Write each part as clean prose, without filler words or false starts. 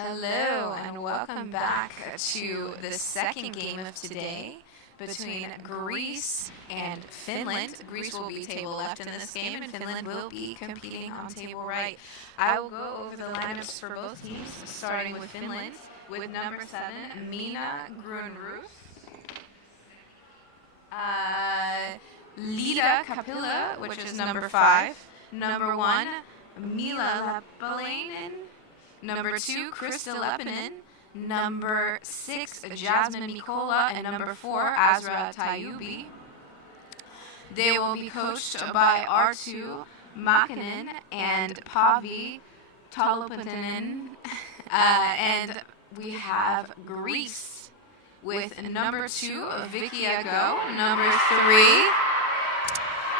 Hello and welcome back to the second game of today between Greece and Finland. Greece will be table left in this game and Finland will be competing on table right. I will go over the lineups for both teams, starting with Finland with number 7, Mina Grunruus. Lida Kapila, which is number 5. Number 1, Mila Lapalainen. Number 2, Krista Lepinen. Number 6, Jasmine Mikola. And number 4, Azra Tayubi. They will be coached by Artu Makinen and Pavi Talopatinen. And we have Greece with number 2, Vicky Ago. Number 3,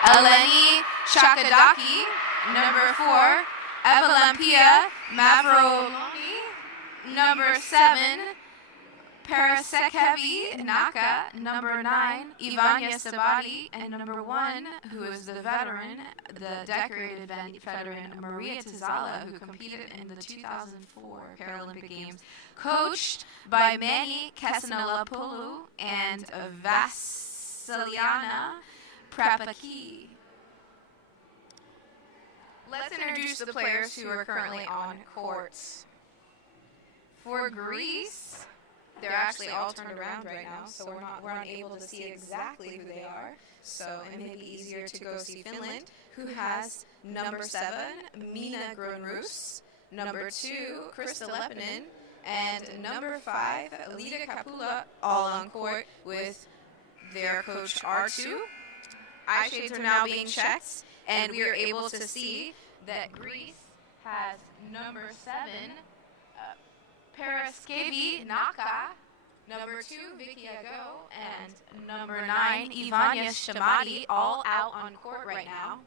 Eleni Chakadaki. Number 4, Evalampia Mavrolomi. Number 7, Parasekevi Naka. Number 9, Ivania Sabati. And number 1, who is the veteran, the decorated veteran, Maria Tazala, who competed in the 2004 Paralympic Games, coached by Manny Kesanalapoulou and Vasiliana Prapaki. Let's introduce the players who are currently on courts. For Greece, they're actually all turned around right now, so we're unable to see exactly who they are. So it may be easier to go see Finland, who has number 7, Mina Grunruus, number 2, Krista Lepinen, and number 5, Lida Kapula, all on court with their coach Artu. Eye shades are now being checked, and we are able to see that Greece has number 7, Paraskevi Naka, number 2, Vicky Ago, and number 9, Ivania Shamati, all out on court right now.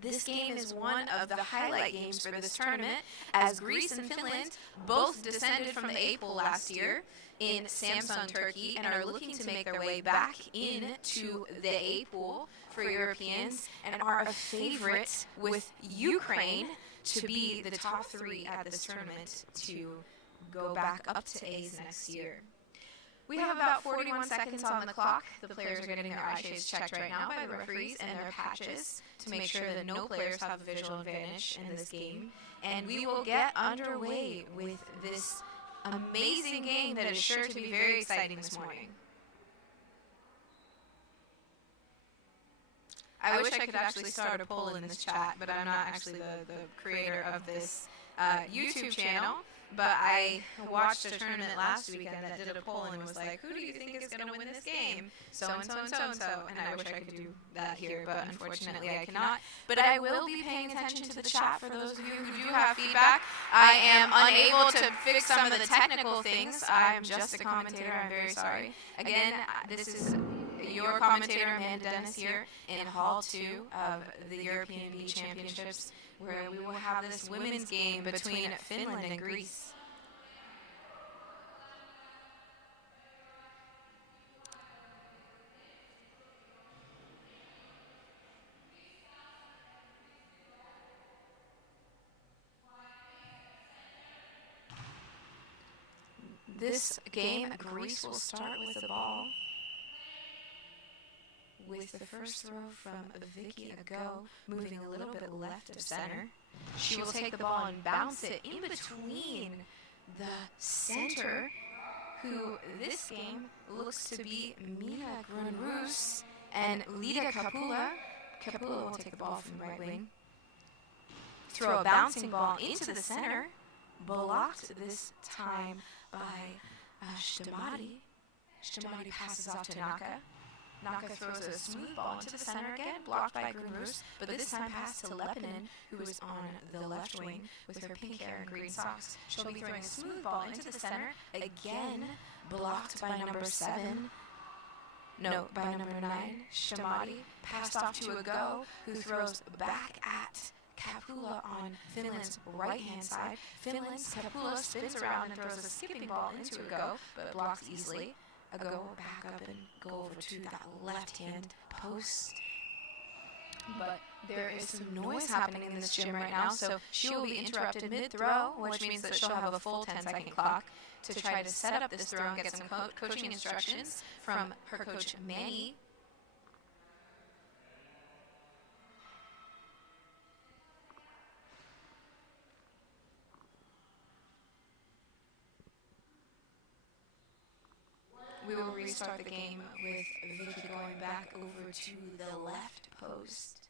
This game is one of the highlight games for this tournament, as Greece and Finland both descended from the A pool last year in Samsun, Turkey, and are looking to make their way back into the A pool for Europeans, and are a favorite with Ukraine to be the top 3 at this tournament to go back up to A's next year. We have about 41 seconds on the clock. The players are getting their eye shades checked right now by the referees and their patches to make sure that no players have a visual advantage in this game. And we will get underway with this amazing game that is sure to be very exciting this morning. I wish I could actually start a poll in this chat, but I'm not actually the creator of this YouTube channel. But I watched a tournament last weekend that did a poll and was like, who do you think is going to win this game? So-and-so and so-and-so. And I wish I could do that here, but unfortunately I cannot. But I will be paying attention to the chat for those of you who do have feedback. I am unable to fix some of the technical things. I am just a commentator. I'm very sorry. Again, this is your commentator, Amanda Dennis, here in Hall 2 of the European Beach Championships, where we will have this women's game between Finland and Greece. This game, Greece will start with the ball, with the first throw from Vicky Ago, moving a little bit left of center. She will take the ball and bounce it in between the center, who this game looks to be Mina Grunruus and Lida Kapula. Kapula will take the ball from the right wing, throw a bouncing ball into the center, blocked this time by Shtamati. Shtamati passes off to Naka. Naka throws a smooth ball into the center again, blocked by Grunruus, but this time passed to Lepinen, who is on the left wing with her pink hair and green socks. She'll be throwing a smooth ball into the center, again blocked by number 7. No, by number 9, Shamati, passed off to Ago, who throws back at Kapula on Finland's right-hand side. Finland's Kapula spins around and throws a skipping ball into Ago, but blocks easily. Ago will back up and go over to that left-hand post. But there is some noise happening in this gym right now, so she will be interrupted mid-throw, which means that she'll have a full 10-second clock to try to set up this throw and get some coaching instructions from her coach, Manny. We will restart the game with Vicky going back over to the left post.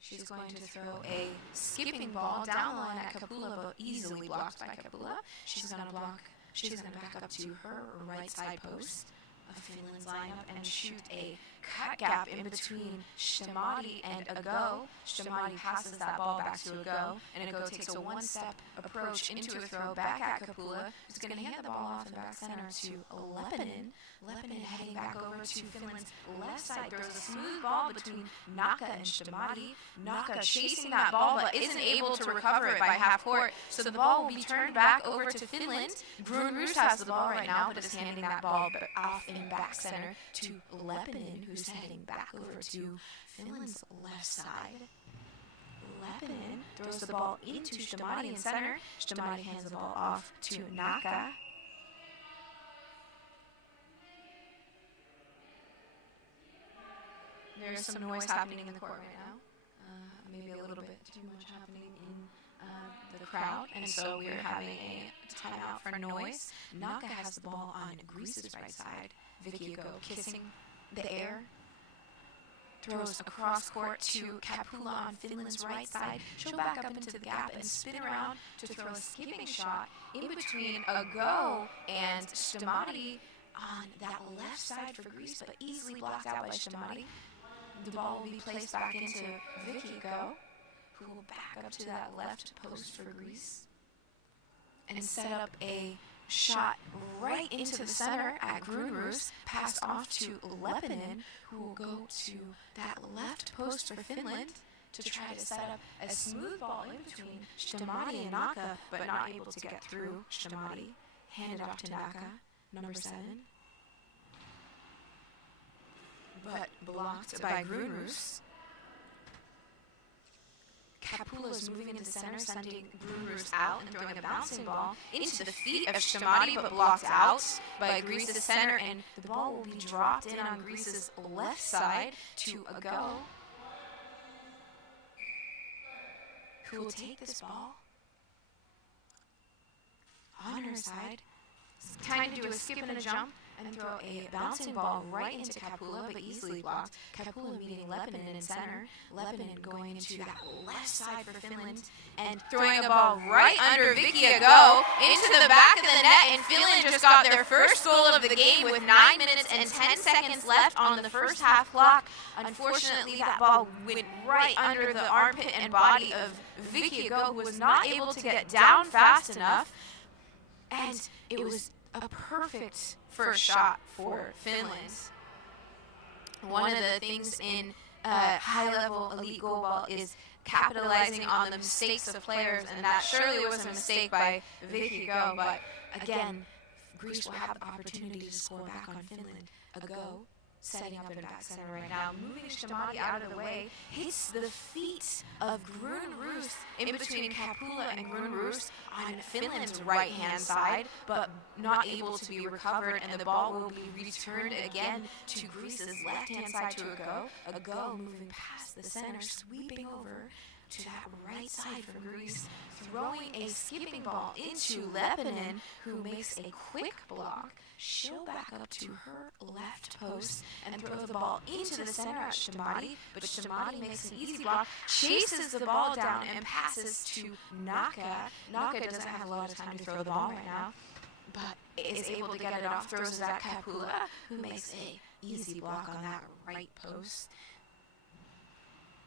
She's going to throw a skipping ball down the line at Kapula, but easily blocked by Kapula. She's going to back up to her right side post of Finland's lineup and shoot a cut gap in between Shamati and Ago. Shamati passes that ball back to Ago, and Ago takes a one-step approach into a throw back at Kapula, who's going to hand the ball off in back center to Lepinen. Lepinen heading back over to Finland's left side, throws a smooth ball between Naka and Shamati. Naka chasing that ball, but isn't able to recover it by half court, so the ball will be turned back over to Finland. Grunrust has the ball right now, but is handing that ball off in back center to Lepinen, who's heading back over to Finland's left side. Lepinen throws the ball into Shamati in center. Shamati hands the ball off to Naka. There's some noise happening in the court right now. Maybe a little bit too much happening in the crowd, and so we're having a timeout for noise. Naka has the ball on Greece's right side. Vicky Ago kissing the air. Throws across court to Kapula on Finland's right side. She'll back up into the gap and spin around to throw a skipping shot in between Ago and Stamati on that left side for Greece, but easily blocked out by Stamati. The ball will be placed back into Vicky Ago, who will back up to that left post for Greece and set up a shot right into the center at Grunrust, passed off to Lepinen, who will go to that left post for Finland to try to set up a smooth ball in between Stamati and Naka, but not able to get through Stamati. Handed off to Naka, number 7. But blocked by Grunrust. Kapula is moving into center, sending Grunrust out and throwing a bouncing ball into the feet of Shamati, but blocked out by Greece's center, and the ball will be dropped in on Greece's left side to Ago, who will take this ball on her side. It's time to do a skip and a jump and throw a bouncing ball right into Kapula, but easily blocked. Kapula meeting Lepinen in center. Lepinen going into that left side for Finland and throwing a ball right under Vicky Ago into the back of the net, and Finland just got their first goal of the game with 9 minutes and 10 seconds left on the first half clock. Unfortunately, that ball went right under the armpit and body of Vicky Ago, who was not able to get down fast enough, and it was a perfect first shot for Finland. One of the things in high-level elite goalball is capitalizing on the mistakes of players, and that surely was a mistake by Vicky Ago, but again, Greece will have the opportunity to score back on Finland. Ago setting up in back center right now, moving Stamati out of the way, hits the feet of Grunrust in between Kapula and Grunrust on Finland's right-hand side, but not able to be recovered, and the ball will be returned again to Greece's left-hand side to Ago. Ago moving past the center, sweeping over to that right side for Greece, throwing a skipping ball into Lepinen, who makes a quick block. She'll back up to her left post and throw the ball into the center at Stamati, but Stamati makes an easy block, chases the ball down and passes to Naka. Naka doesn't have a lot of time to throw the ball right now, but is able to get it off, throws it at Kapula, who makes a easy block on that right post.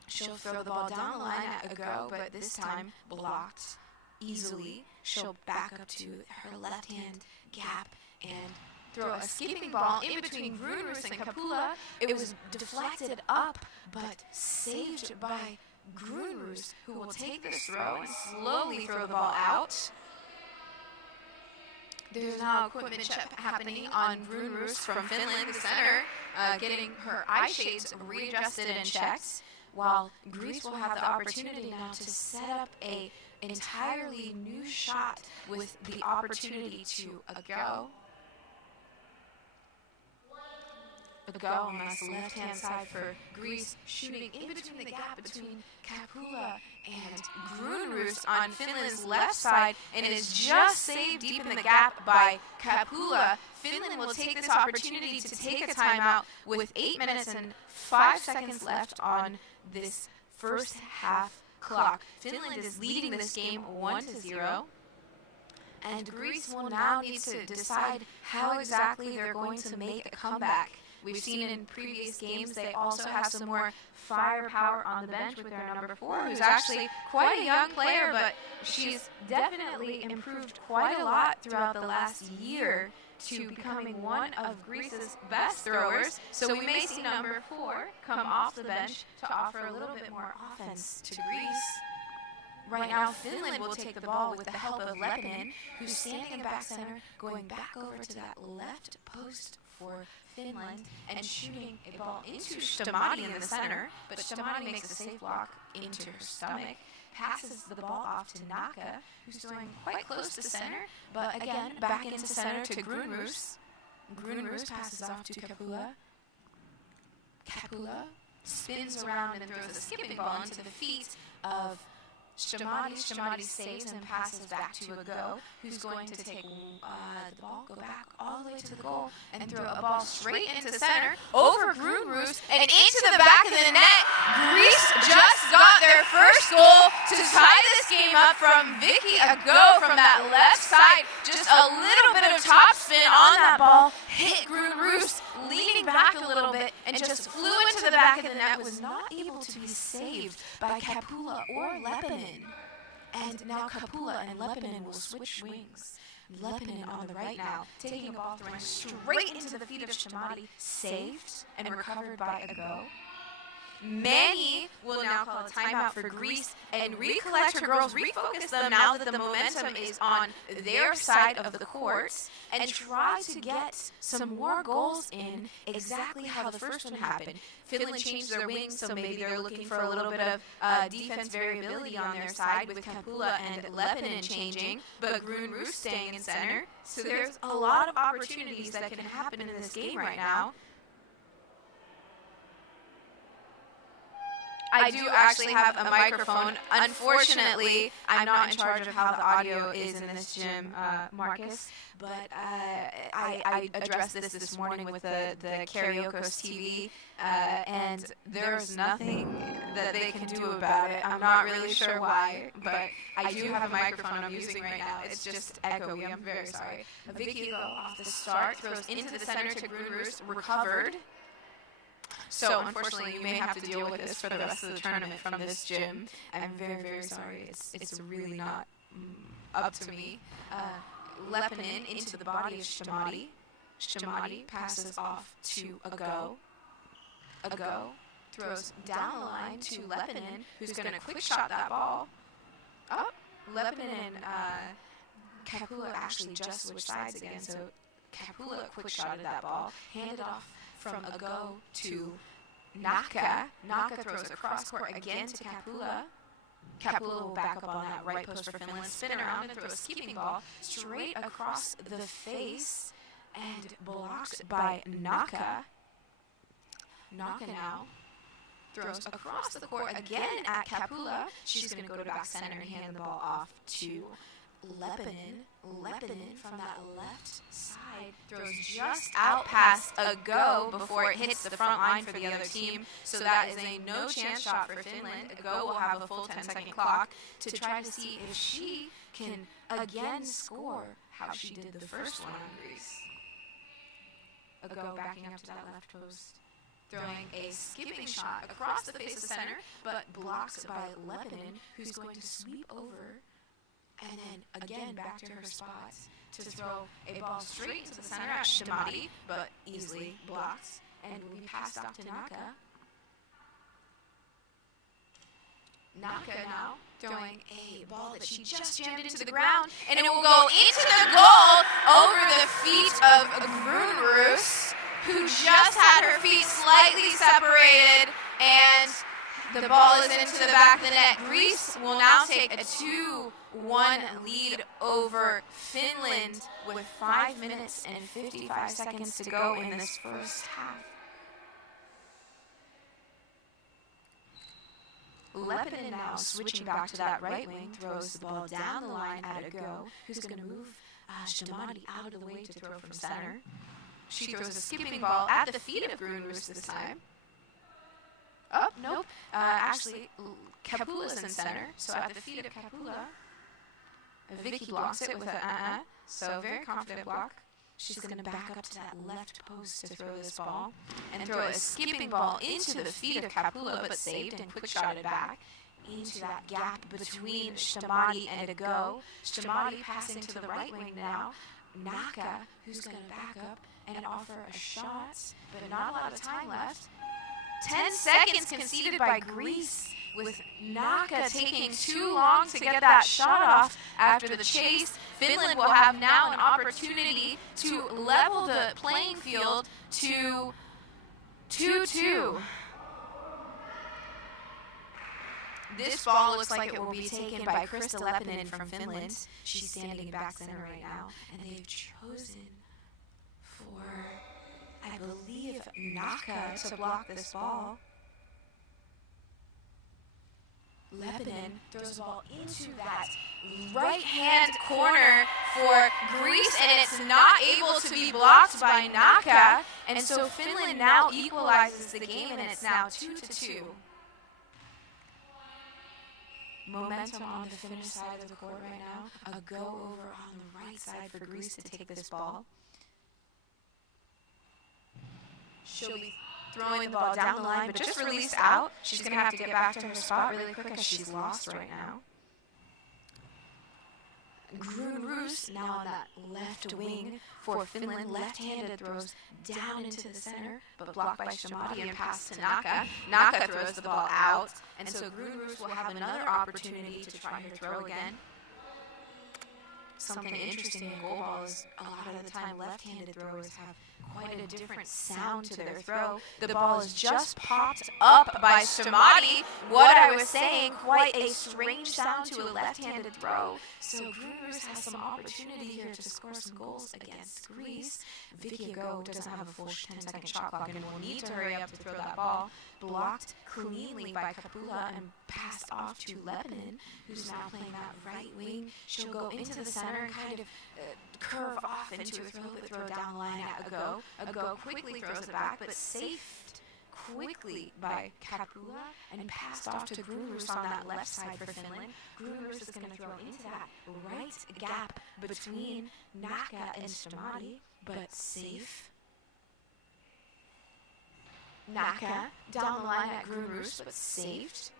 She'll throw the ball down the line at Ago, but this time blocked easily. She'll back up to her left-hand gap and throw a skipping ball in between Grunrust and Kapula. It was deflected up, but saved by Grunrust, who will take this throw and slowly throw the ball out. There's now equipment check happening on Grunrust from Finland, the center, getting her eye shades readjusted and checked. while Greece will have the opportunity now to set up an entirely new shot with the opportunity to a go on this left-hand side for Greece, shooting in between the gap between Kapula and Grunroos on Finland's left side, and is just saved deep in the gap by Kapula. Finland will take this opportunity to take a timeout with 8 minutes and 5 seconds left on this first half clock. Finland is leading this game 1-0. And Greece will now need to decide how exactly they're going to make a comeback. We've seen in previous games they also have some more firepower on the bench with their number 4, who's actually quite a young player, but she's definitely improved quite a lot throughout the last year to becoming one of Greece's best throwers. So we may see number 4 come off the bench to offer a little bit more offense to Greece. Right now, Finland will take the ball with the help of Lepinen, who's standing in back center, going back over to that left post for Finland and shooting a ball into Stamati in the center, but Stamati makes a safe block into her stomach, passes the ball off to Naka, who's doing quite close to center, but again, back into center to Grunroos. Grunroos passes off to Kapula. Kapula spins around and throws a skipping ball into the feet of Stamati. Stamati saves and passes back to a go, who's going to take the ball, go back all the way to the goal, and throw a ball straight into center, over Grunroos, and into the back of the net. Greece just got their first goal to tie this game up from Vicky Ago from that left side. Just a little bit of topspin on that ball, hit Grunroos, leaning back a little bit, and just flew into the back of the net, was not able to be saved by Kapula or Lepinen. And now Kapula and Lepinen will switch wings. Lepinen on the right now, taking a ball throwing straight into the feet of Stamati, saved and recovered by Ago. Manny will now call a timeout for Greece and recollect her girls, refocus them now that the momentum is on their side of the court, and try to get some more goals in exactly how the first one happened. Finland changed their wings, so maybe they're looking for a little bit of defense variability on their side with Kapula and Lepinen changing, but Grunroos staying in center. So there's a lot of opportunities that can happen in this game right now. I do actually have a microphone. Unfortunately, I'm not in charge of how the audio is in this gym, Marcus, but I addressed this morning with the Kuriakos TV, and there's nothing that they can do about it. I'm not really sure why, but I do have a microphone I'm using right now. It's just echoey. I'm very sorry. Vicky Ago off the start, throws into the center to Grunroos, recovered. So, unfortunately, you may have to deal with this for the rest of the tournament from this gym. I'm very, very sorry. It's really not up to me. Lepinen into the body of Stamati. Stamati passes off to Ago. Ago throws down the line to Lepinen, who's going to quick shot that ball. Oh, Lepinen and Kapula actually just switched sides again, so Kapula quick shotted that ball, handed off from Ago to Naka. Naka throws a cross court again to Kapula. Kapula will back up on that right post for Finland, spin around and throw a skipping ball straight across the face and blocked by Naka. Naka now throws across the court again at Kapula. She's going to go to back center and hand the ball off to Lepinen. Lepinen from that left side throws just out past Ago before it hits the front line for the other team. So that is a no chance shot for Finland. Ago will have a full 10-second clock to try to see if she can again score how she did the first one on Greece. Ago backing up to that left post, throwing a skipping shot across the face of center, but blocked by Lepinen, who's going to sweep over and then again back to her spot to throw a ball straight into the center at Stamati, but easily blocked, and will be passed off to Naka. Naka now throwing a ball that she just jammed into the ground, and it will go into the goal over the feet of Grunroos, who just had her feet slightly separated, and The ball is into the back of the net. Greece will now take a 2-1 lead over Finland with 5 minutes and 55 seconds to go in this first half. Lebanon now switching back to that right wing, throws the ball down the line at a go, who's going to move Shamadi out of the way to throw from center. She throws a skipping ball at the feet of Grunroos this time. Oh, nope. Actually, Kapula's in center, so at the feet of Kapula, Vicky blocks it with a so very confident block. She's going to back up to that left post to throw this ball and throw a skipping ball into the feet of Kapula, but saved and quick shotted back into that gap between Shamadi and a go. Shamadi passing to the right wing now. Naka, who's going to back up and offer a shot, but not a lot of time left. 10 seconds conceded by Greece, with Naka taking too long to get that shot off after the chase. Finland will have now an opportunity to level the playing field to 2-2. This ball looks like it will be taken by Krista Leppänen from Finland. She's standing back center right now, and they've chosen for, I believe, Naka to block this ball. Leppänen throws the ball into that right-hand corner for Greece, and it's not able to be blocked by Naka. And so Finland now equalizes the game, and it's now 2-2. Momentum on the Finnish side of the court right now. A go over on the right side for Greece to take this ball. She'll be throwing the ball down the line, but just released out. She's going to have to get back to her spot really quick as she's lost right now. Grunroos now on that left wing for Finland. Left-handed throws down into the center, but blocked by Shamadi and passed to Naka. Naka throws the ball out, and so Grunroos will have another opportunity to try her throw again. Something interesting in goalball is a lot of the time left-handed throwers have quite a different sound to their throw. The ball is just popped up by Shamadi. What I was saying, quite a strange sound to a left-handed throw. So Grunroos has some opportunity here to score some goals against Greece. Vicky Ago doesn't have a full 10-second shot clock and will need to hurry up to throw that ball. Blocked cleanly by Kapula and passed off to Leppänen, who's now playing that right wing. She'll go into the center and kind of curve off into a throw, but throw down the line at Ago. Ago quickly throws it back, but saved quickly by Kapula and passed off to Grunroos on that left side for Finland. Grunroos is going to throw into that right gap between Naka and Shamadi, but safe. Naka down the line at Grunroos, but saved.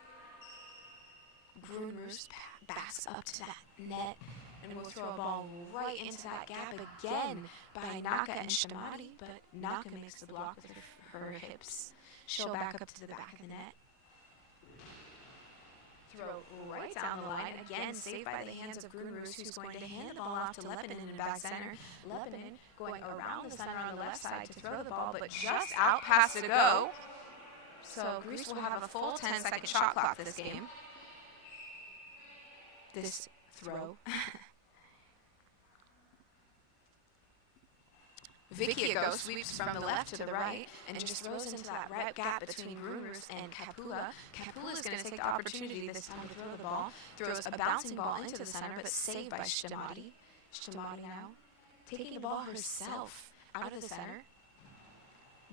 Grunroos backs up to that net and will throw a ball right into that gap again by Naka and Shamadi, but Naka makes the block with her hips. She'll back up to the back of the net. Throw right down the line, again saved by the hands of Grunroos, who's going to hand the ball off to Leppänen in the back center. Leppänen going around the center on the left side to throw the ball, but just out past a go. So Greece will have a full 10-second shot clock this game. This throw. Vicky Ago sweeps from the left to the right and just throws into that right gap between Grunroos and Kapula. Kapula is going to take the opportunity this time to throw the ball. Throws a bouncing ball into the center, but saved by Shamadi. Shamadi now taking the ball herself out of the center.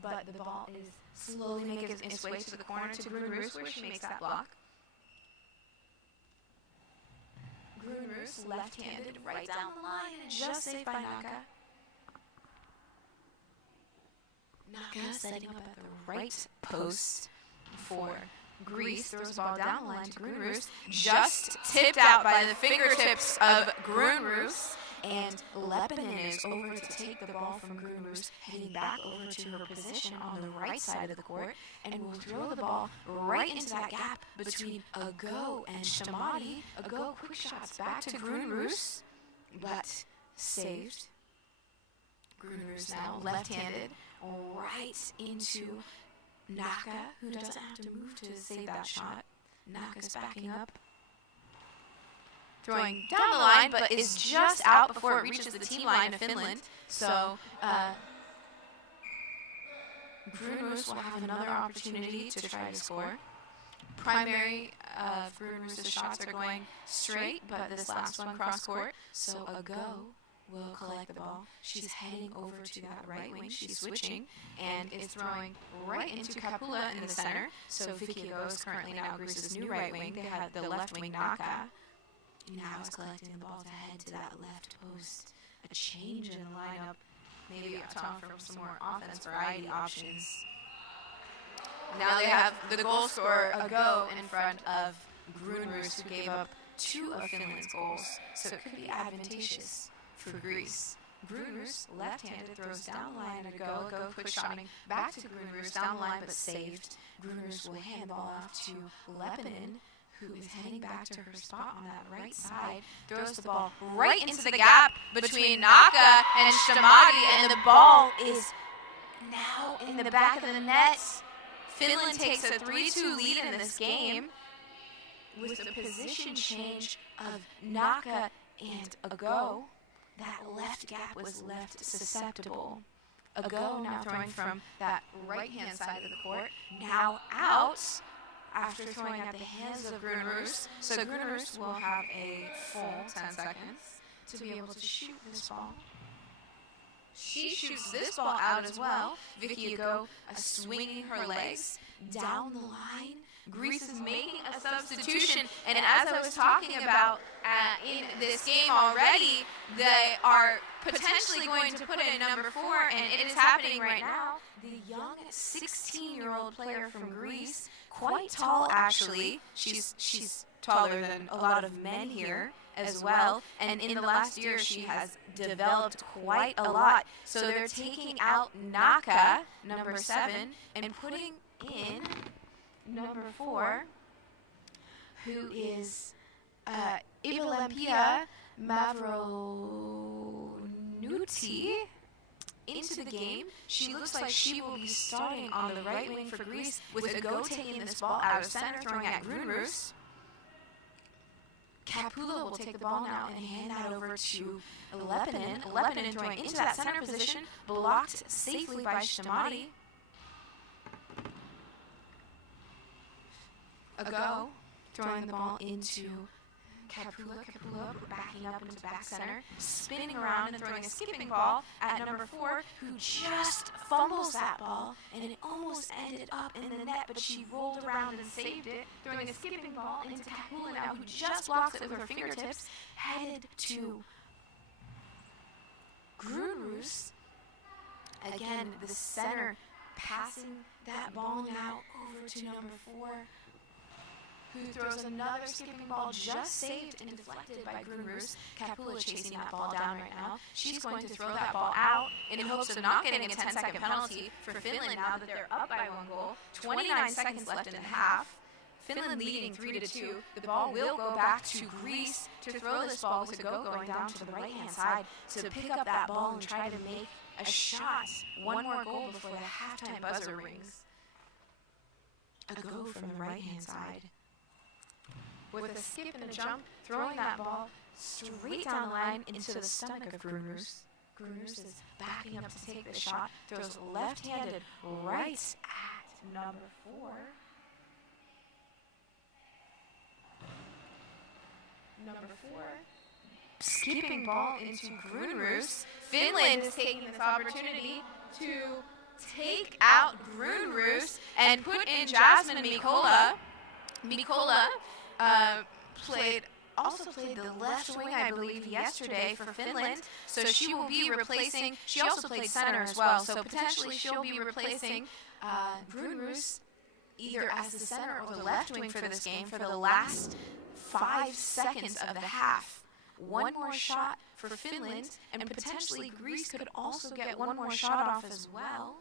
But the ball is slowly making its way to the corner to Grunroos, where she makes that block. Grunroos left-handed right down the line and just saved by Naka. Naka setting up at the right post for Greece. Throws the ball down the line to Grunroos. Just tipped out by the fingertips of Grunroos. And Leppänen is over to take the ball from Grunroos, heading back over to her position on the right side of the court, and will throw the ball right into that gap between Ago and Shamadi. Ago quick shots back to Grunroos, but saved. Grunroos now left-handed right into Naka, who doesn't have to move to save that shot. Naka's backing up. Throwing down the line, but is just out before it reaches the team line of Finland. So, Brunroos will have another opportunity to try to score. Primary of Brunroos' shots are going straight, but this last one cross-court. So a go will collect the ball. She's heading over to that right wing. She's switching and is throwing right into Kapula in the center. So Vicky Ago is currently now Greece's new right wing. They had the left wing Naka. Now is collecting the ball to head to that left post. A change in the lineup. Maybe a time for some more offense variety options. Now they have the goal scorer Ago in front of Brunroos, who gave up 2 of Finland's goals. So it could be advantageous for Greece. Brunroos, left-handed, throws down the line at Ago. Ago quick shotting back to Brunroos, down the line but saved. Brunroos will hand the ball off to Lepinen, who is heading back to her spot on that right side, throws the ball right into the gap between Naka and Shamadi, and the ball is now in the back of the net. Finland takes a 3-2 lead in this game with the position change of Naka and Ago. That left gap was left susceptible. Ago now throwing from that right-hand side of the court, now out after throwing at the hands of Brunroos. So Brunroos will have a full 10 seconds to be able to shoot this ball. She shoots this ball out as well. Vicky Ago swinging her legs down the line. Greece is making a substitution, and as I was talking about in this game already, they are potentially going to put in number 4, and it is happening right now. The young 16-year-old player from Greece, quite tall actually. She's taller than a lot of men here as well, and in the last year she has developed quite a lot. So they're taking out Naka, number 7, and putting in number 4, who is Ivalempia Mavronuti, into the game. She looks like she will be starting on the right wing for Greece, with Ago taking this ball out of center, throwing at Brunroos. Kapula will take the ball now and hand that over to Lepinen. Lepinen throwing into that center position, blocked safely by Shamadi. Ago throwing the ball into Kapula. Kapula backing up into back center, spinning around and throwing a skipping ball at number 4, who just fumbles that ball, and it almost ended up in the net, but she rolled around and saved it, throwing a skipping ball into Kapula now, who just blocks it with her fingertips, headed to Brunroos. Again, the center passing that ball now over to number 4, who throws another skipping ball just saved and deflected by Brunroos. Kapula chasing that ball down right now. She's going to throw that ball out in hopes of not getting a 10-second penalty for Finland now that they're up by 1 goal. 29 seconds left in the half. Finland leading 3-2. The ball will go back to Greece to throw this ball with Ago going down to the right-hand side to pick up that ball and try to make a shot. 1 more goal before the halftime buzzer rings. Ago from the right-hand side, with a skip and a jump, throwing that ball straight down the line into the stomach of Brunroos. Brunroos is backing up to take the shot, throws left-handed right at number 4. Number 4, skipping ball into Brunroos. Finland is taking this opportunity to take out Brunroos and put in Jasmine Mikola. Mikola also played the left wing, I believe, yesterday for Finland. So she will be replacing, she also played center as well, so potentially she'll be replacing Brunroos either as the center or the left wing for this game for the last 5 seconds of the half. 1 more shot for Finland, and potentially Greece could also get 1 more shot off as well.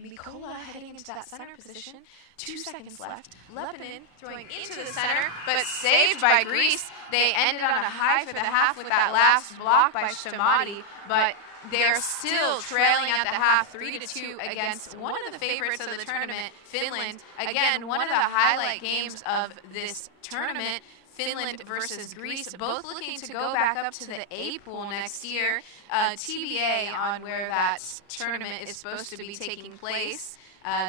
Mikola heading into that center position. 2 seconds left. Lepinen throwing into the center, but saved by Greece. They ended on a high for the half with that last block by Shamadi, but they're still trailing at the half 3-2 against one of the favorites of the tournament, Finland. Again, one of the highlight games of this tournament, Finland versus Greece, both looking to go back up to the A pool next year. TBA on where that tournament is supposed to be taking place.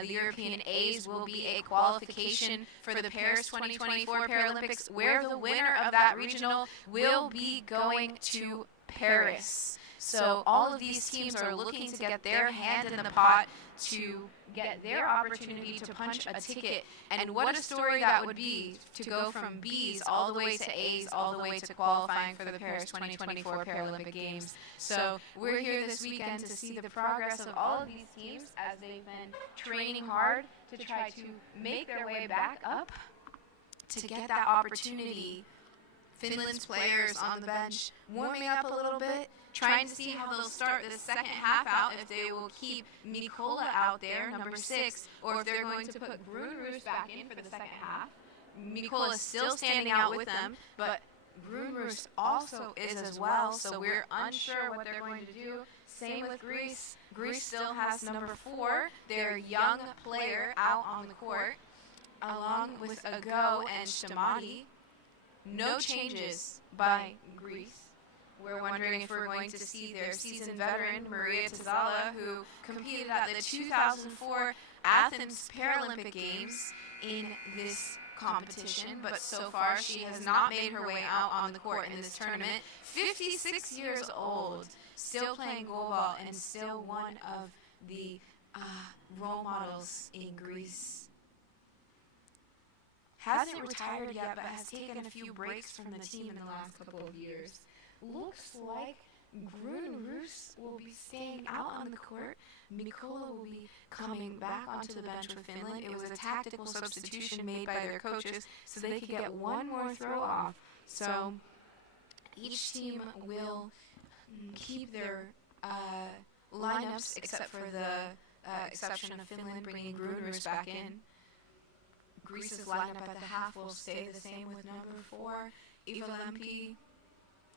The European A's will be a qualification for the Paris 2024 Paralympics, where the winner of that regional will be going to Paris. So all of these teams are looking to get their hand in the pot to get their opportunity to punch a ticket. And what a story that would be to go from B's all the way to A's, all the way to qualifying for the Paris 2024 Paralympic Games. So we're here this weekend to see the progress of all of these teams as they've been training hard to try to make their way back up to get that opportunity. Finland's players on the bench warming up a little bit, trying to see how they'll start the second half out, if they will keep Mikola out there, number 6, or if they're going to put Grunroos back in for the second half. Mikola is still standing out with them, but Grunroos also is as well, so we're unsure what they're going to do. Same with Greece. Greece still has number 4, their young player, out on the court, along with Ago and Stamati. No changes by Greece. We're wondering if we're going to see their seasoned veteran, Maria Tazala, who competed at the 2004 Athens Paralympic Games in this competition, but so far she has not made her way out on the court in this tournament. 56 years old, still playing goalball, and still one of the role models in Greece. Hasn't retired yet, but has taken a few breaks from the team in the last couple of years. Looks like Grunroos will be staying out on the court. Mikola will be coming back onto the bench with Finland. It was a tactical substitution made by their coaches so they could get one more throw off. So each team will keep their lineups except for the exception of Finland bringing Grunroos back in. Greece's lineup at the half will stay the same with number 4, Eva Lempi,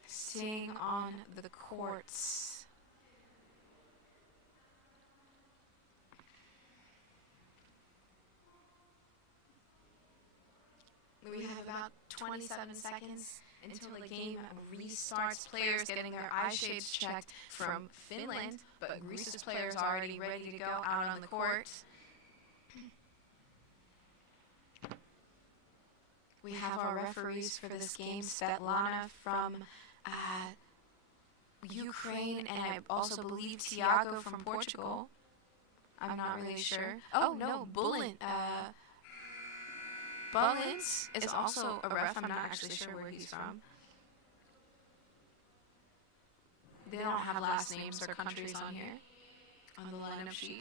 staying on the courts. We have about 27 seconds until the game restarts. Players getting their eye shades checked from Finland, but Greece's players are already ready to go out on the court. We have our referees for this game, Svetlana from Ukraine, and I also believe Tiago from Portugal. I'm not really sure. Oh, no, Bullins is also a ref. I'm not actually sure where he's from. They don't have last names or countries on here, on the lineup sheet.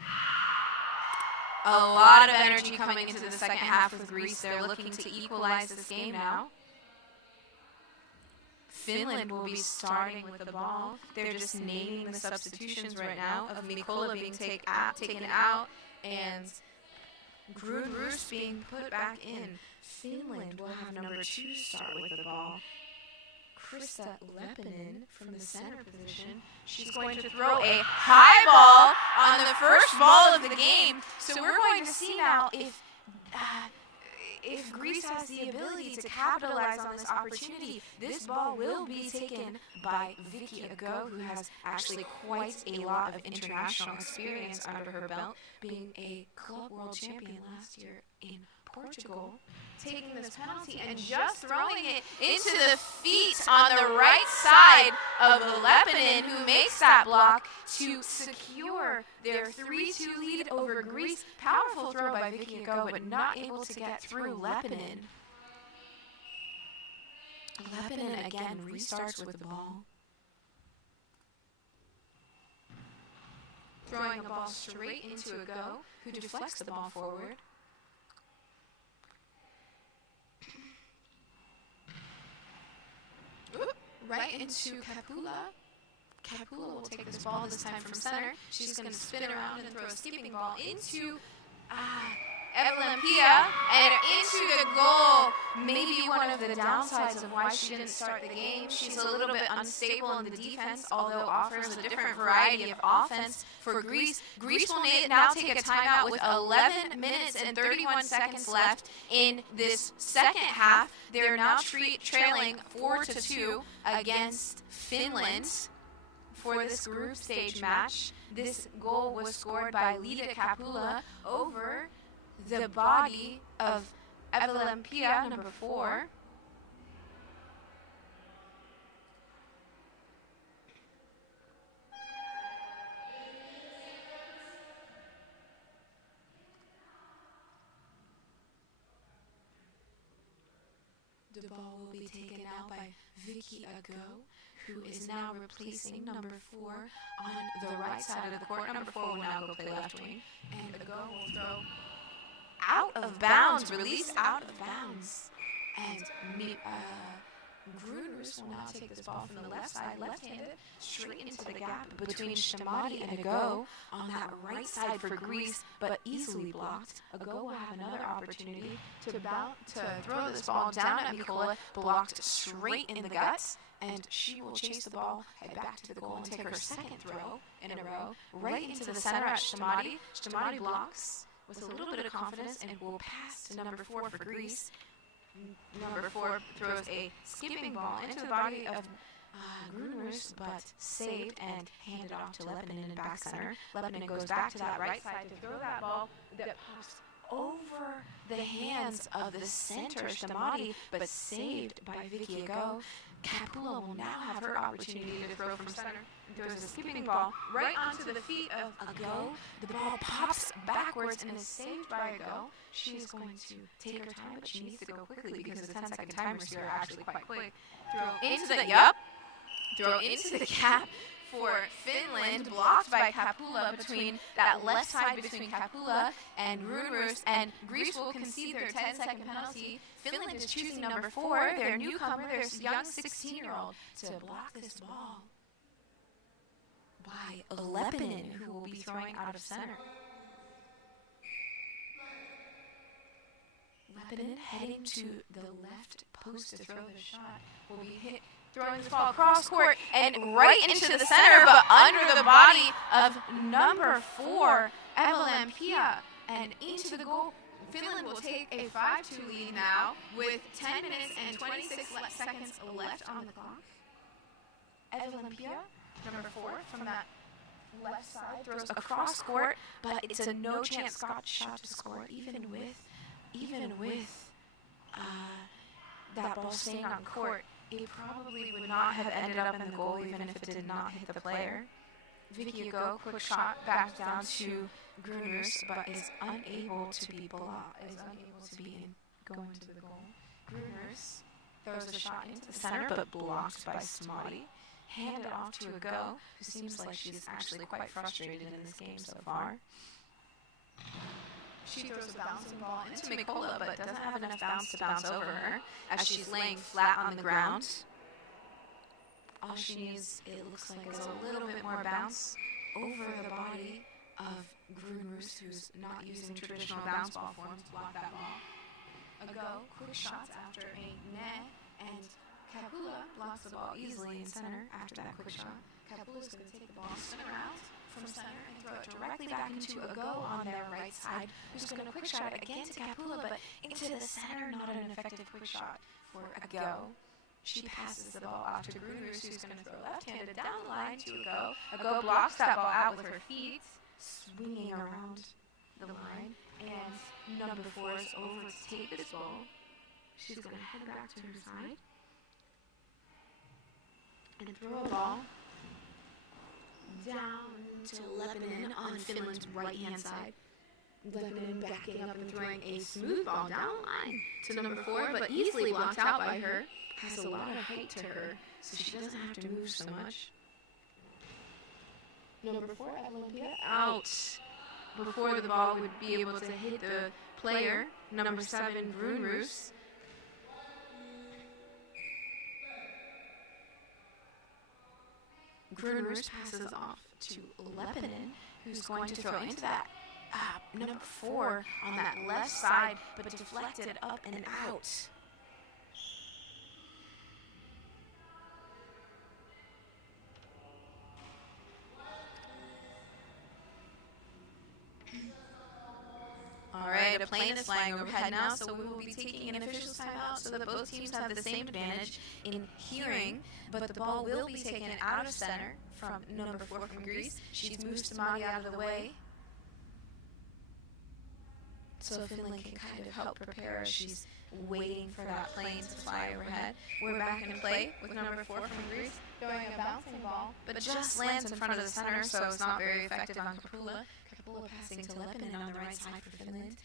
A lot of energy coming into the second half with Greece. They're looking to equalize this game now. Finland will be starting with the ball. They're just naming the substitutions right now of Mikola being taken out and Grunroos being put back in. Finland will have number 2 start with the ball. Krista Lepinen from the center position. She's going to throw a high ball on the first ball of the game. So we're going to see now if Greece has the ability to capitalize on this opportunity. This ball will be taken by Vicky Ago, who has actually quite a lot of international experience under her belt, being a club world champion last year in Portugal. Taking this penalty and just throwing it into the feet on the right side of Lepinen, who makes that block to secure their 3-2 lead over Greece. Powerful throw by Vicky Ago, but not able to get through Lepinen. Lepinen again restarts with the ball. Throwing the ball straight into Ago, who deflects the ball forward. Right into Kapula. Kapula will take this ball this time from center. She's going to spin around and throw a skipping ball into Olympia, and into the goal. Maybe one of the downsides of why she didn't start the game. She's a little bit unstable in the defense, although offers a different variety of offense for Greece. Greece will now take a timeout with 11 minutes and 31 seconds left in this second half. They're now trailing 4-2 against Finland for this group stage match. This goal was scored by Lida Kapula over the body of Olympia, number 4. The ball will be taken out by Vicky Ago, who is now replacing number 4 on the right side of the court. Number 4 will now go play left wing, and Ago will throw out of bounds, release out of bounds. And Gruners will now take this ball from the left side, left-handed, straight into the gap between Shamadi and Ago on that right side for Greece, but easily blocked. Ago will have another opportunity to throw this ball down at Mikola, blocked straight in the guts, and she will chase the ball, head back to the goal, and take her second throw in a row, right into the center at Shamadi. Shamadi blocks with a little bit of confidence and will pass to number 4 for Greece. Number 4 throws a skipping ball into the body of Gruners, but saved and handed off to Lebanon in the back center. Lebanon goes back to that right side to throw that ball that pops over the hands of the center, Shamadi, but saved by Vicky Ago. Kapula will now have her opportunity to throw from center. Throws a skipping ball right onto the feet of Ago. The ball pops backwards and is saved by Ago. She's going to take her time, but she needs to go quickly because the 10-second timers here are actually quite quick. Throw into the gap for Finland, blocked by Kapula between that left side between Kapula and Gruners, and Greece will concede their 10-second penalty. Finland is choosing number 4, their newcomer, their young 16-year-old, to block this ball by Lebanon, who will be throwing out of center. Lebanon heading to the left post to throw the shot will be throwing this ball across court and right into the center, but under the body of number 4, Olympia, and into the goal. Finland will take a 5-2 lead now with 10 minutes and 26 seconds left on the clock. Olympia, number 4, from that left side, throws across court, but it's a no-chance shot to score, even with that ball staying on court. It probably would not have ended up in the goal even if it did not hit the player. Vicky Ago, quick shot back down to Gruners, but is unable to be going to the goal. Gruners throws a shot into the center, but blocked by Smarty. Handed off to Ago, who seems like she's actually quite frustrated in this game so far. She throws a bouncing ball into Mikola, but doesn't have enough bounce to bounce over her as she's laying flat on the ground. All she needs, it looks like, is a little bit more bounce over the body of Gruners, who's not using traditional bounce ball forms to block that ball. Ago, quick shots after a net, and Kapula blocks the ball easily in center after that quick shot. Kapula's going to take the ball, spin around from center, and throw it directly back into Ago on their right side, who's going to quick shot it again to Kapula, but into the center, not an effective quick shot for Ago. She passes the ball off to Gruners, who's going to throw left-handed down the line to Ago. Ago blocks that ball out with her feet, swinging around the line, and number 4 is over to take this ball. She's going to head back to her side and throw a ball down to Lebanon on Finland's right-hand side. Lebanon backing up and throwing a smooth ball down the line to number 4, but easily blocked out by her. Has a lot of height to her, so she doesn't have to move so much. Number 4, Olympia, out before the ball would be able to hit the player. Number 7, Gruners. Gruners passes off to Lebanon, who's going to throw into that number 4 on that left side, but deflected up and out. Alright, a plane is flying overhead now, so we will be taking an official's timeout so that both teams have the same advantage in hearing, but the ball will be taken out of center from number 4 from Greece. She's moved Stamati out of the way, so Finland can kind of help prepare as she's waiting for that plane to fly overhead. We're back into play with number 4 from Greece, throwing a bouncing ball, but just lands in front of the center, so it's not very effective on Kapula. Kapula passing to Lepinen on the right side for Finland.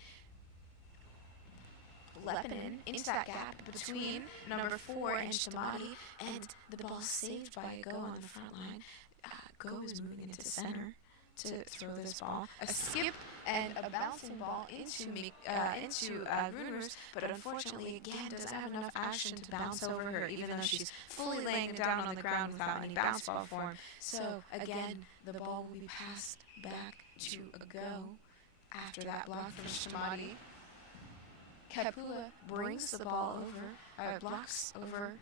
Lepinen into that gap between number 4 and Stamati, and the ball saved by Go on the front line. Go is moving into center to throw this ball. A skip and a bouncing ball into Gruners, but unfortunately again doesn't have enough action to bounce over her, even though she's fully laying down on the ground without any bounce ball form. So again, the ball will be passed back to a Go after that block from Stamati. Kapula brings the ball over, blocks over,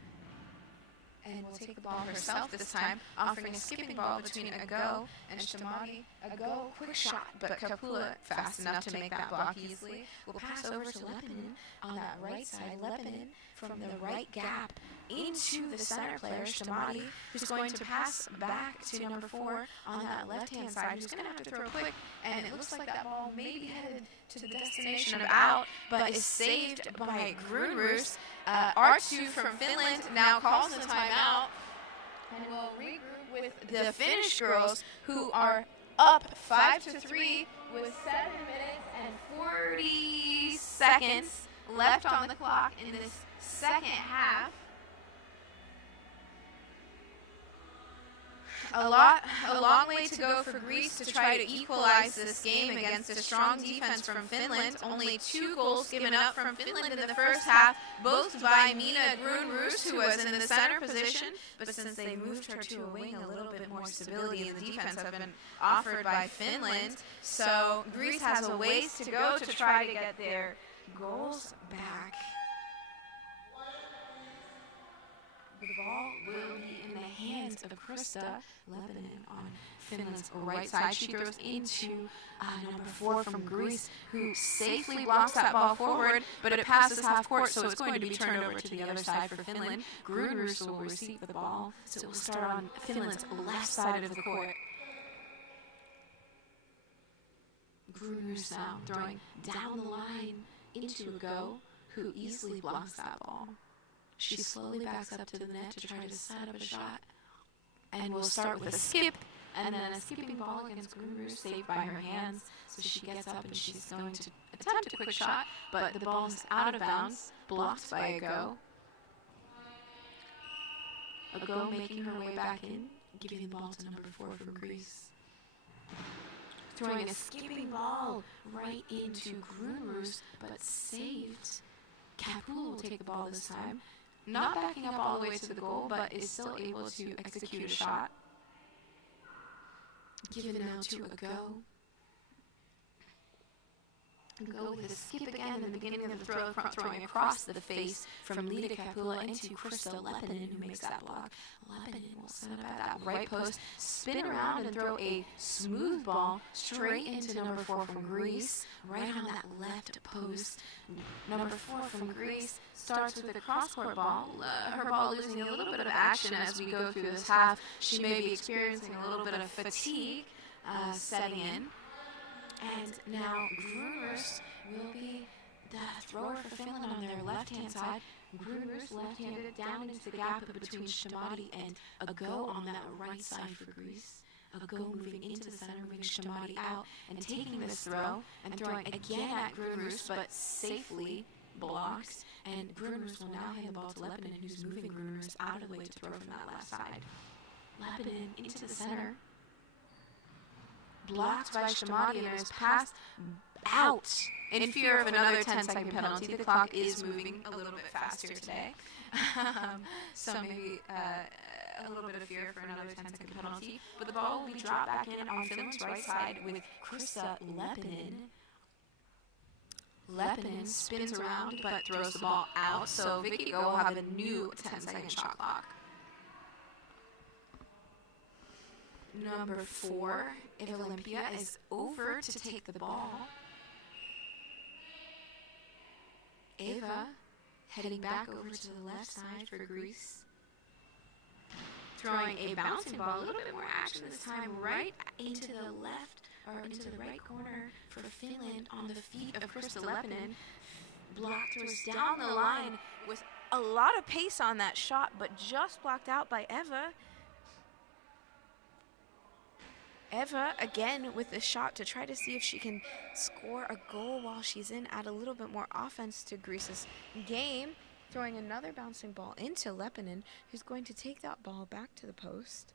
and will take the ball herself this time, offering a skipping ball between a Go and Stamati. A Go quick shot, but Kapula fast enough to make that block easily. Will pass over to Lepinen on that right side. Lepinen from the right gap into the center player, Stamati, who's going to pass back to number 4 on that left-hand side, who's going to have to throw quick, and it looks like that ball may be headed to the destination of out, but is saved by Gruners. R2 from Finland now calls the timeout, and will regroup with the Finnish girls, who are up 5-3 with 7 minutes and 40 seconds left on the clock in this second half. A long way to go for Greece to try to equalize this game against a strong defense from Finland. Only 2 goals given up from Finland in the first half, both by Mina Grunroos, who was in the center position, but since they moved her to a wing, a little bit more stability in the defense have been offered by Finland. So Greece has a ways to go to try to get their goals back. The ball will be in the hands of Krista Lepinen on Finland's right side. She throws into number 4 from Greece, who safely blocks that ball forward, but it passes half court, so it's going to be turned over to the other side for Finland. Gruners will receive the ball, so it will start on Finland's left side of the court. Gruners now throwing down the line into a Go, who easily blocks that ball. She slowly backs up to the net to try to set up a shot, and will start with a skip, and then a skipping ball against Gruners, saved by her hands. So she gets up and she's going to attempt a quick shot, but the ball is out of bounds, blocked by a Go. A Go making her way back in, giving the ball to number 4 from Greece. Throwing a skipping ball right into Gruners, but saved. Kapula will take the ball this time. Not backing up all the way to the goal, but is still able to execute a shot. Given now to a Go. Go with a skip again in the beginning of the throw, throwing across the face from Lita Kapula into Krista Lepinen, who makes that block. Lepinen will set up at that right post, spin around and throw a smooth ball straight into number 4 from Greece, right on that left post. Number 4 from Greece starts with a cross-court ball. Her ball losing a little bit of action as we go through this half. She may be experiencing a little bit of fatigue setting in. And now Gruners will be the thrower for Finland on their left-hand side. Gruners left-handed down into the gap between Stamati and a Go on that right side for Greece. A Go moving into the center, moving Stamati out, and taking this throw, and throwing again at Gruners, but safely blocked. And Gruners will now hand the ball to Lepinen, who's moving Gruners out of the way to throw from that left side. Lepinen into the center. Blocked by Stamati and is passed out in fear of another 10-second penalty. The clock is moving a little bit faster today. So maybe a little bit of fear for another 10-second penalty, but the ball will be dropped back in on Finland's right side with Krista Lepinen. Lepinen spins around but throws the ball out, so Vicky Go will have a new 10-second shot clock. Number 4, Eva Olympia is over to take the ball. Eva heading back over to the left side for Greece. Throwing a bouncing ball, a little bit more action this time, right into the left or into the right corner for Finland on the feet of Krista Lepinen. Block throws down the line with a lot of pace on that shot, but just blocked out by Eva. Eva again with the shot to try to see if she can score a goal while she's in, add a little bit more offense to Greece's game. Throwing another bouncing ball into Lepinen, who's going to take that ball back to the post.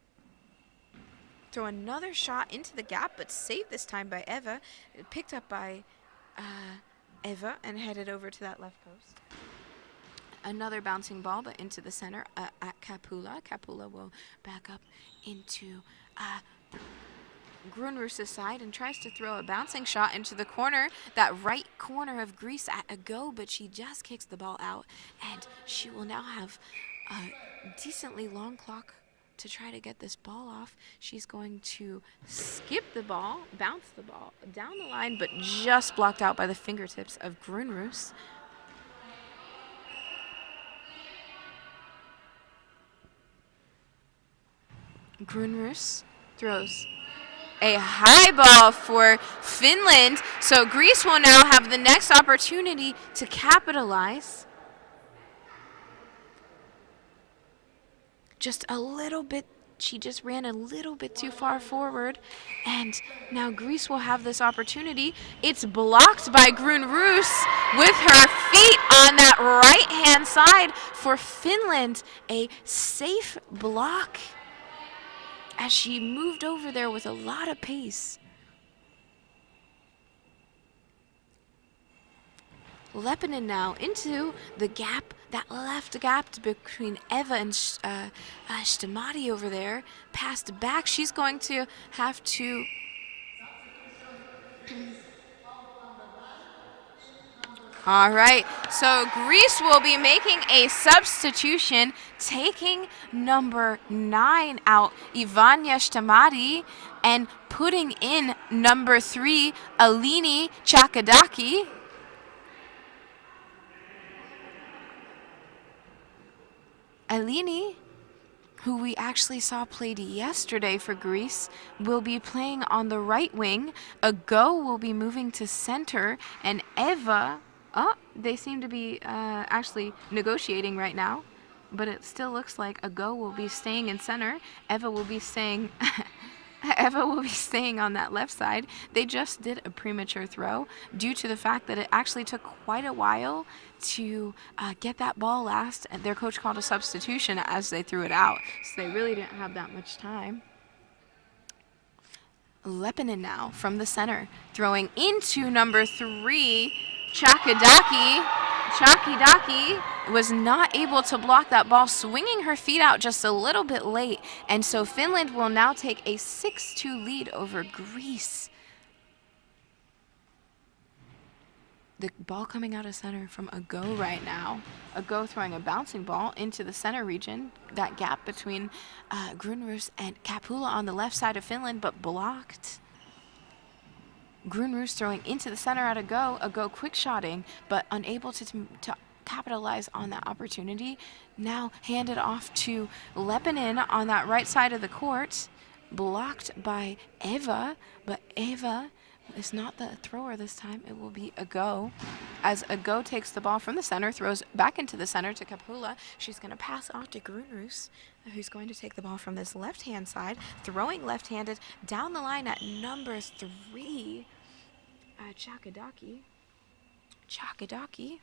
Throw another shot into the gap, but saved this time by Eva. Picked up by Eva and headed over to that left post. Another bouncing ball, but into the center at Kapula. Kapula will back up into Grunrus' side and tries to throw a bouncing shot into the corner, that right corner of Greece at a go, but she just kicks the ball out, and she will now have a decently long clock to try to get this ball off. She's going to skip the ball, bounce the ball down the line, but just blocked out by the fingertips of Grunrus. Grunrus throws a high ball for Finland, so Greece will now have the next opportunity to capitalize. Just a little bit, she just ran a little bit too far forward, and now Greece will have this opportunity. It's blocked by Grunrus with her feet on that right-hand side for Finland. A safe block as she moved over there with a lot of pace. Lepinen now into the gap, that left gap between Eva and Stamati over there. Passed back. She's going to have to all right, so Greece will be making a substitution, taking number 9 out, Ivania Stamati, and putting in number 3, Alini Chakadaki. Alini, who we actually saw played yesterday for Greece, will be playing on the right wing. Ago will be moving to center, and Eva, they seem to be actually negotiating right now, but it still looks like Ago will be staying in center. Eva will be staying Eva will be staying on that left side. They just did a premature throw due to the fact that it actually took quite a while to get that ball last, and their coach called a substitution as they threw it out, so they really didn't have that much time. Lepinen now from the center, throwing into number 3, Chakadaki. Chakidaki was not able to block that ball, swinging her feet out just a little bit late, and so Finland will now take a 6-2 lead over Greece. The ball coming out of center from Ago right now. Ago throwing a bouncing ball into the center region, that gap between Grunrus and Kapula on the left side of Finland, but blocked. Grunrus throwing into the center at Ago. Ago quick shotting, but unable to capitalize on that opportunity. Now handed off to Lepinen on that right side of the court. Blocked by Eva, but Eva is not the thrower this time. It will be Ago. As Ago takes the ball from the center, throws back into the center to Kapula. She's going to pass off to Grunrus, who's going to take the ball from this left-hand side, throwing left-handed down the line at number 3, Chakadaki. Chakadaki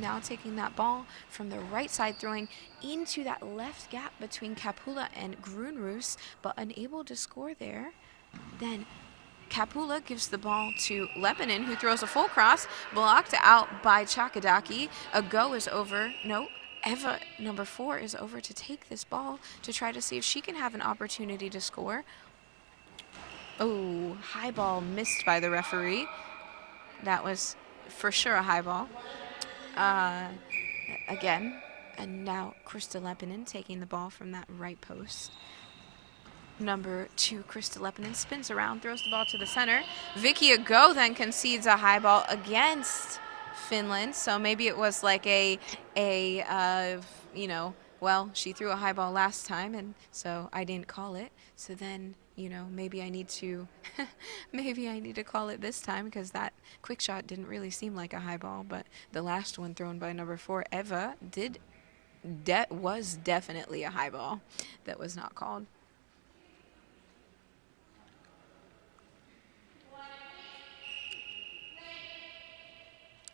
now taking that ball from the right side, throwing into that left gap between Kapula and Grunrus, but unable to score there. Then Kapula gives the ball to Lepinen, who throws a full cross, blocked out by Chakadaki. Ago is over. No, Eva, number 4, is over to take this ball to try to see if she can have an opportunity to score. Oh, high ball missed by the referee. That was for sure a high ball. Again, and now Krista Lepinen taking the ball from that right post. Number 2, Krista Lepinen spins around, throws the ball to the center. Vicky Ago then concedes a high ball against Finland. So maybe it was like you know, well, she threw a high ball last time, and so I didn't call it. So then, you know, maybe I need to, maybe I need to call it this time, because that quick shot didn't really seem like a high ball. But the last one thrown by number 4, Eva, was definitely a high ball that was not called.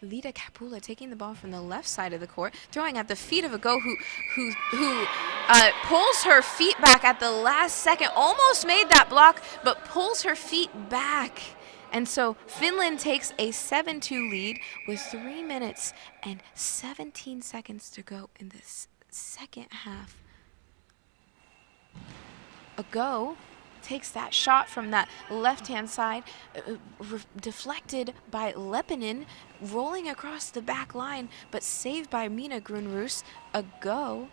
Lita Kapula taking the ball from the left side of the court, throwing at the feet of Ago, who pulls her feet back at the last second, almost made that block, but pulls her feet back. And so Finland takes a 7-2 lead with 3 minutes and 17 seconds to go in this second half. Ago takes that shot from that left-hand side, deflected by Lepinen, rolling across the back line, but saved by Mina Grunroos. Ago,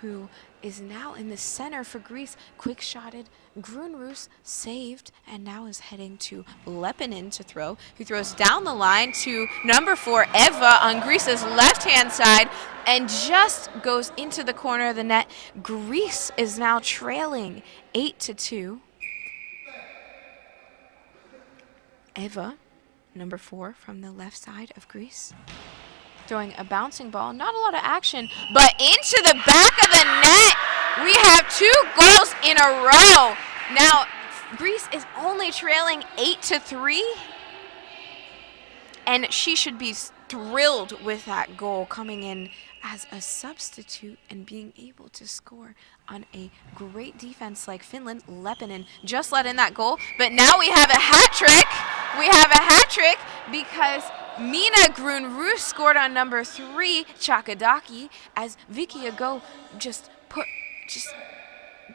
who is now in the center for Greece, quick-shotted. Grunroos saved, and now is heading to Lepinen to throw, who throws down the line to number 4, Eva, on Greece's left-hand side, and just goes into the corner of the net. Greece is now trailing 8-2. Eva, number 4, from the left side of Greece, throwing a bouncing ball. Not a lot of action, but into the back of the net. We have 2 goals in a row. Now, Greece is only trailing 8-3, and she should be thrilled with that goal coming in as a substitute and being able to score on a great defense like Finland. Lepinen just let in that goal, but now we have a hat trick. We have a hat trick because Mina Grunroos scored on number 3, Chakadaki, as Vicky Ago just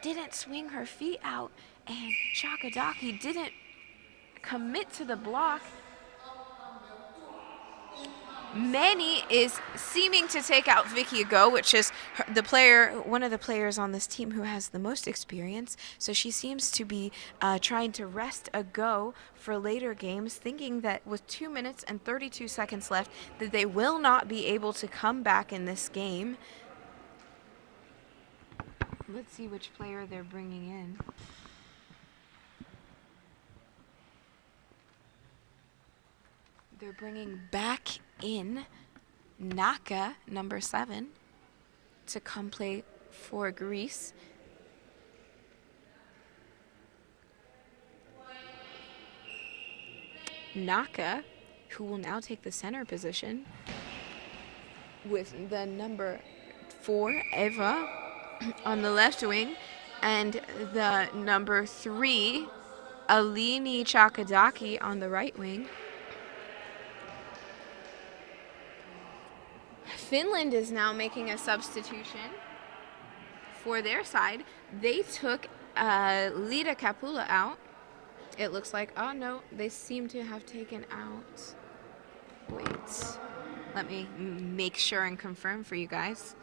didn't swing her feet out, and Chakadaki didn't commit to the block. Manny is seeming to take out Vicky Ago, which is one of the players on this team who has the most experience. So she seems to be trying to rest Ago for later games, thinking that with 2 minutes and 32 seconds left, that they will not be able to come back in this game. Let's see which player they're bringing in. They're bringing back in Naka, number 7, to come play for Greece. Naka, who will now take the center position, with the number 4, Eva, on the left wing, and the number 3, Alini Chakadaki, on the right wing. Finland is now making a substitution for their side. They took Lita Kapula out. It looks like, oh no, they seem to have taken out, wait, let me make sure and confirm for you guys.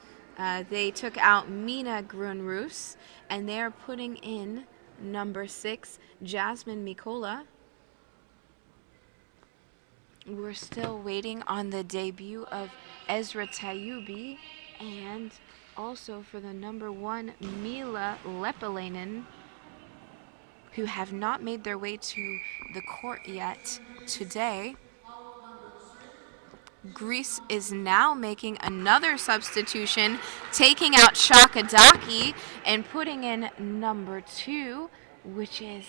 They took out Mina Grunroos, and they're putting in number 6, Jasmine Mikola. We're still waiting on the debut of Ezra Tayubi, and also for the number 1, Mila Lepalainen, who have not made their way to the court yet today. Greece is now making another substitution, taking out Chakadaki and putting in number 2, which is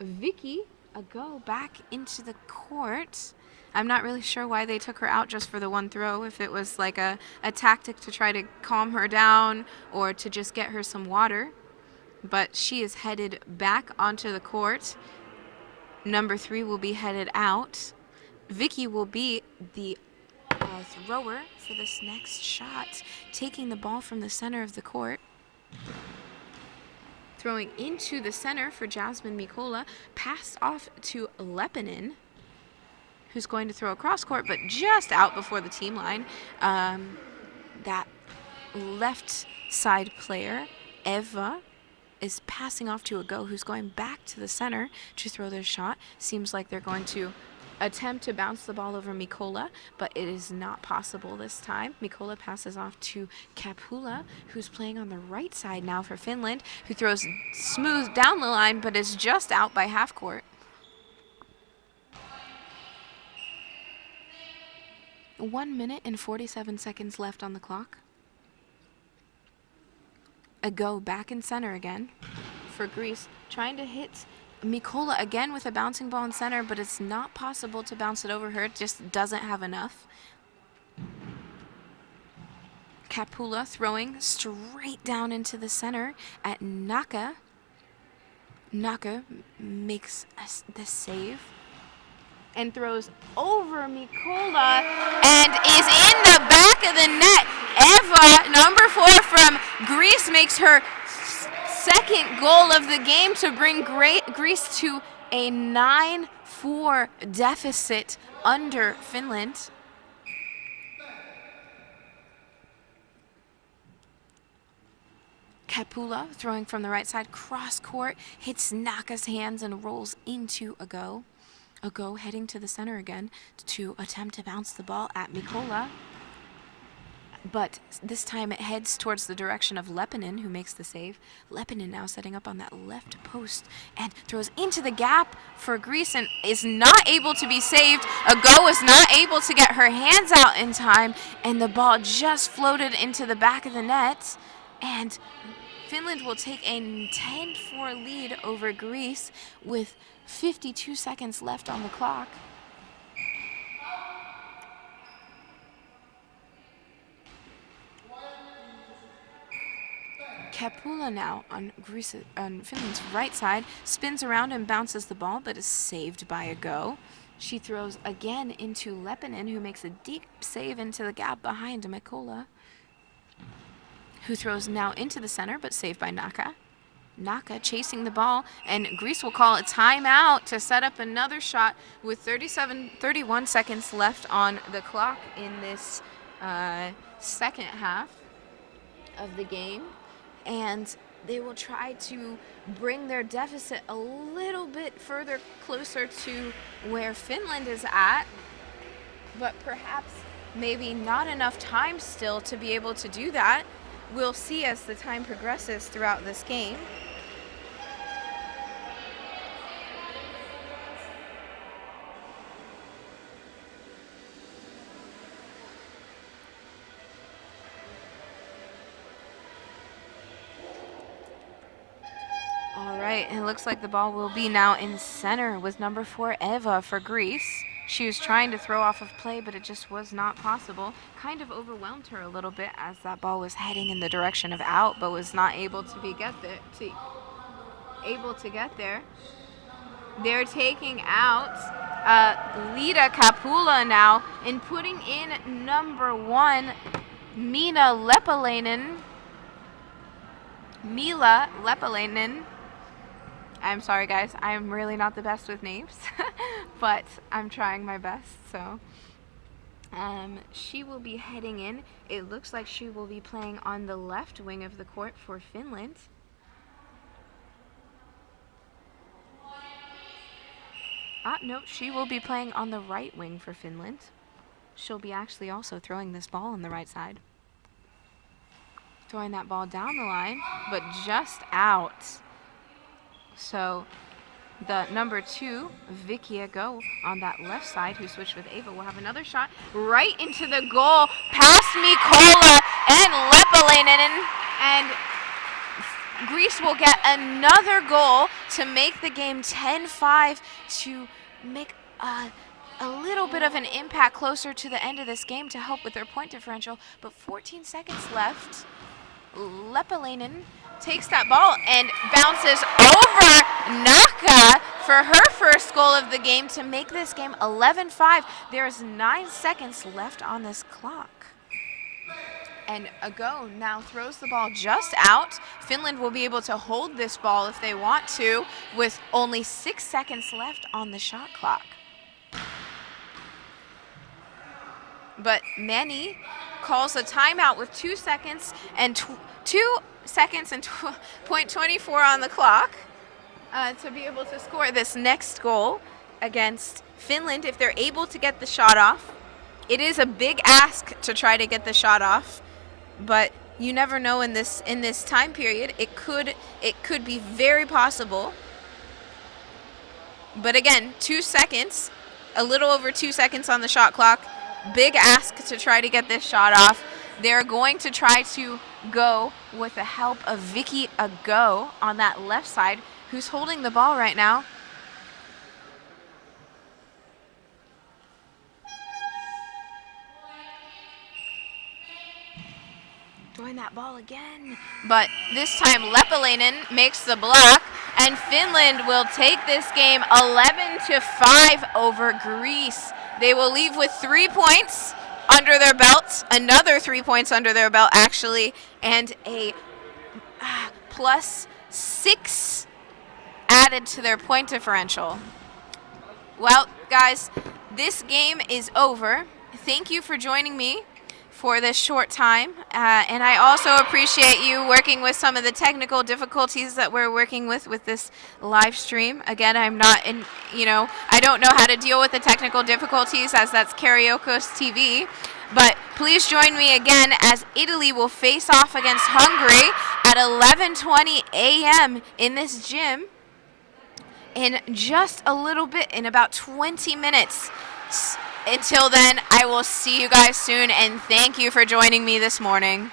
Vicky Ago, back into the court. I'm not really sure why they took her out just for the one throw, if it was like a tactic to try to calm her down or to just get her some water. But she is headed back onto the court. Number 3 will be headed out. Vicky will be the thrower for this next shot, taking the ball from the center of the court. Throwing into the center for Jasmine Mikola, passed off to Lepinen, who's going to throw across court, but just out before the team line. That left side player, Eva, is passing off to a Go, who's going back to the center to throw their shot. Seems like they're going to attempt to bounce the ball over Mikola, but it is not possible this time. Mikola passes off to Kapula, who's playing on the right side now for Finland, who throws smooth down the line, but is just out by half court. 1 minute and 47 seconds left on the clock. A Go back in center again for Greece, trying to hit Mikola again with a bouncing ball in center, but it's not possible to bounce it over her. It just doesn't have enough. Kapula throwing straight down into the center at Naka. Naka makes the save and throws over Mikola and is in the back of the net. Eva, number 4 from Greece, makes her second goal of the game to bring Greece to a 9-4 deficit under Finland. Kapula throwing from the right side, cross court, hits Naka's hands and rolls into a Go. A Go heading to the center again to attempt to bounce the ball at Mikola. But this time it heads towards the direction of Lepinen, who makes the save. Lepinen now setting up on that left post and throws into the gap for Greece and is not able to be saved. A Go is not able to get her hands out in time, and the ball just floated into the back of the net. And Finland will take a 10-4 lead over Greece with 52 seconds left on the clock. Kapula now on Finland's right side, spins around and bounces the ball, but is saved by a Go. She throws again into Lepinen, who makes a deep save into the gap behind Mikola, who throws now into the center, but saved by Naka. Naka chasing the ball, and Greece will call a timeout to set up another shot with 31 seconds left on the clock in this second half of the game. And they will try to bring their deficit a little bit further closer to where Finland is at, but perhaps maybe not enough time still to be able to do that. We'll see as the time progresses throughout this game. It looks like the ball will be now in center with number 4, Eva, for Greece. She was trying to throw off of play, but it just was not possible. Kind of overwhelmed her a little bit as that ball was heading in the direction of out, but was not able to get there. They're taking out Lida Kapula now and putting in number 1, Mila Lepalainen. I'm sorry, guys. I'm really not the best with names, but I'm trying my best. So she will be heading in. It looks like she will be playing on the left wing of the court for Finland. No, she will be playing on the right wing for Finland. She'll be actually also throwing this ball on the right side. Throwing that ball down the line, but just out. So the number 2, Vicky Ago, on that left side, who switched with Ava, will have another shot right into the goal, past Mikola and Lepalainen, and Greece will get another goal to make the game 10-5 to make a little bit of an impact closer to the end of this game to help with their point differential, but 14 seconds left. Lepalainen takes that ball and bounces over Naka for her first goal of the game to make this game 11-5. There's 9 seconds left on this clock. And Ago now throws the ball just out. Finland will be able to hold this ball if they want to with only 6 seconds left on the shot clock. But Manny calls a timeout with 2 seconds and 2 seconds and .24 on the clock to be able to score this next goal against Finland if they're able to get the shot off. It is a big ask to try to get the shot off, but you never know in this time period. It could be very possible. But again, 2 seconds, a little over 2 seconds on the shot clock. Big ask to try to get this shot off. They're going to try to go with the help of Vicky Ago on that left side, who's holding the ball right now. Throwing that ball again. But this time Leppäläinen makes the block, and Finland will take this game 11-5 over Greece. They will leave with 3 points under their belt, another 3 points under their belt actually, and a +6 added to their point differential. Well, guys, this game is over. Thank you for joining me for this short time, and I also appreciate you working with some of the technical difficulties that we're working with this live stream. Again, I'm not in, I don't know how to deal with the technical difficulties, as that's KuriakosTV, but please join me again as Italy will face off against Hungary at 11:20 a.m. in this gym in just a little bit, in about 20 minutes. Until then, I will see you guys soon, and thank you for joining me this morning.